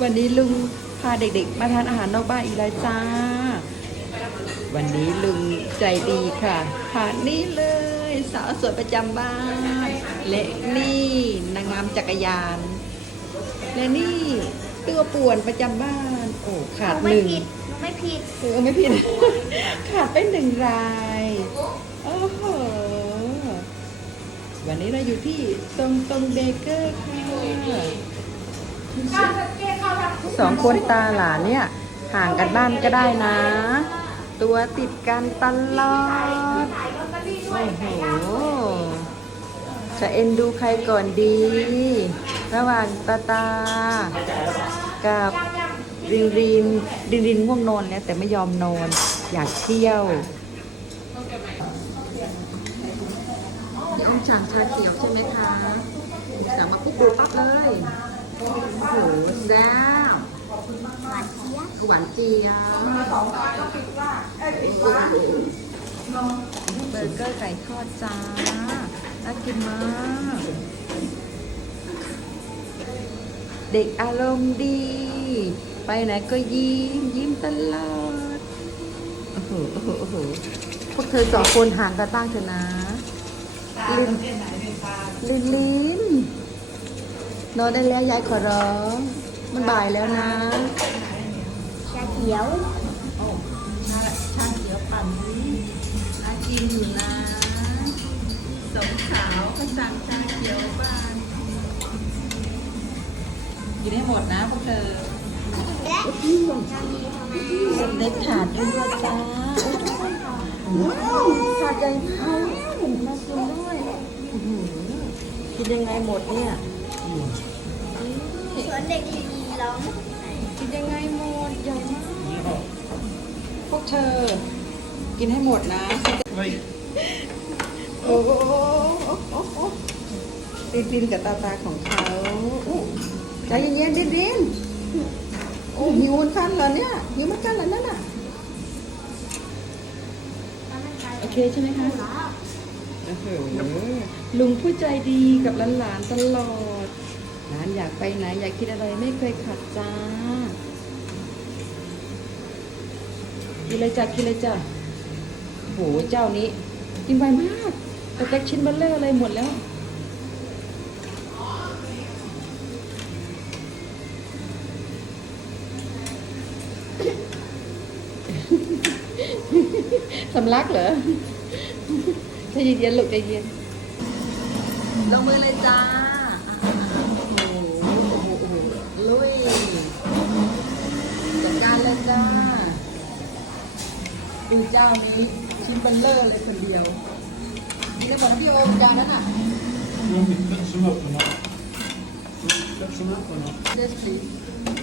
วันนี้ลุงพาเด็กๆ มาทานอาหารนอกบ้านอีกแล้วจ้า วันนี้ลุงใจดีค่ะพานี่เลย สาวสวยประจำบ้าน และนี่นางงามจักรยาน และนี่ตัวป่วนประจำบ้าน โอ้ขาดหนูหไม่นึ่งผิดหนูไม่ผิดเออไม่ผิด ขาดไปหนึ่งรายโอ้โหวันนี้เราอยู่ที่ตรงตรงเบเกอร์ค่ะ สองคนตาหลานเนี่ย ห่างกันบ้านก็ได้นะ ตัวติดกันตลอด โอ้โห จะเอ็นดูใครก่อนดี ระหว่างตาตา กับรินรินรินรินง่วงนอนแล้วแต่ไม่ยอมนอน อยากเที่ยวนี่อุ้งช่างชาเขียวใช่ไหมคะสั่งมาปุ๊บดูปั๊บเลย โอ้โหแซ่บหวานเจี๊ยบหวานเจี๊ยบเบอร์เกอร์ไก่ทอดจ้า น่ากินมาก เด็กอารมณ์ดี ไปไหนก็ยิ้ม ยิ้มตลอด โอ้โห โอ้โห โอ้โห พวกเธอสองคนห่างกันบ้างเถอะนะ ลินลินลิน นอนได้แล้วยายขอร้อง มันบ่ายแล้วนะ ชาเขียวชาชาเขียวปั่นนี้น่ากินอยู่นะสองสาวก็สั่งชาเขียวปั่นกินให้หมดนะพวกเธอและจะมีทำไมเล็กถาดด้วยด้วยจ้าถาดใหญ่มากน่ากินด้วยอื้อหือกินยังไงหมดเนี่ย สวนเด็กลีร้องกินยังไงหมดใหญ่มากพวกเธอ กินให้หมดนะโอ้โหโอ้โหดินดินกับตาตาของเขาใจเย็นๆดินดินโอ้หิวมันกันเหรอเนี่ยหิวมือนกันเหรอนั่นน่ะโอเคใช่ไหมคะลุงผู้ใจดีกับหลานๆตลอดาน อยากไปไหน อยากกินอะไรไม่เคยขัดจ้า กินเลยจ้ะกินเลยจ้ะโอ้โหเจ้านี้ กินไวมากแต่แกชิ้นเบลเลอร์อะไรหมดแล้วสำลักเหรอใจเย็นๆลูกใจเย็นลงมือเลยจ้า โอ้โหโอ้โหโอ้โหลุยจัดการเลยจ้า ดูเจ้านี้ชิ้นเบลเลอร์เลยคนเดียวนี่ได้บอกให้พี่โอมจานนั้นอะ You want me to cut some up or not? Cut some up or not? Yes please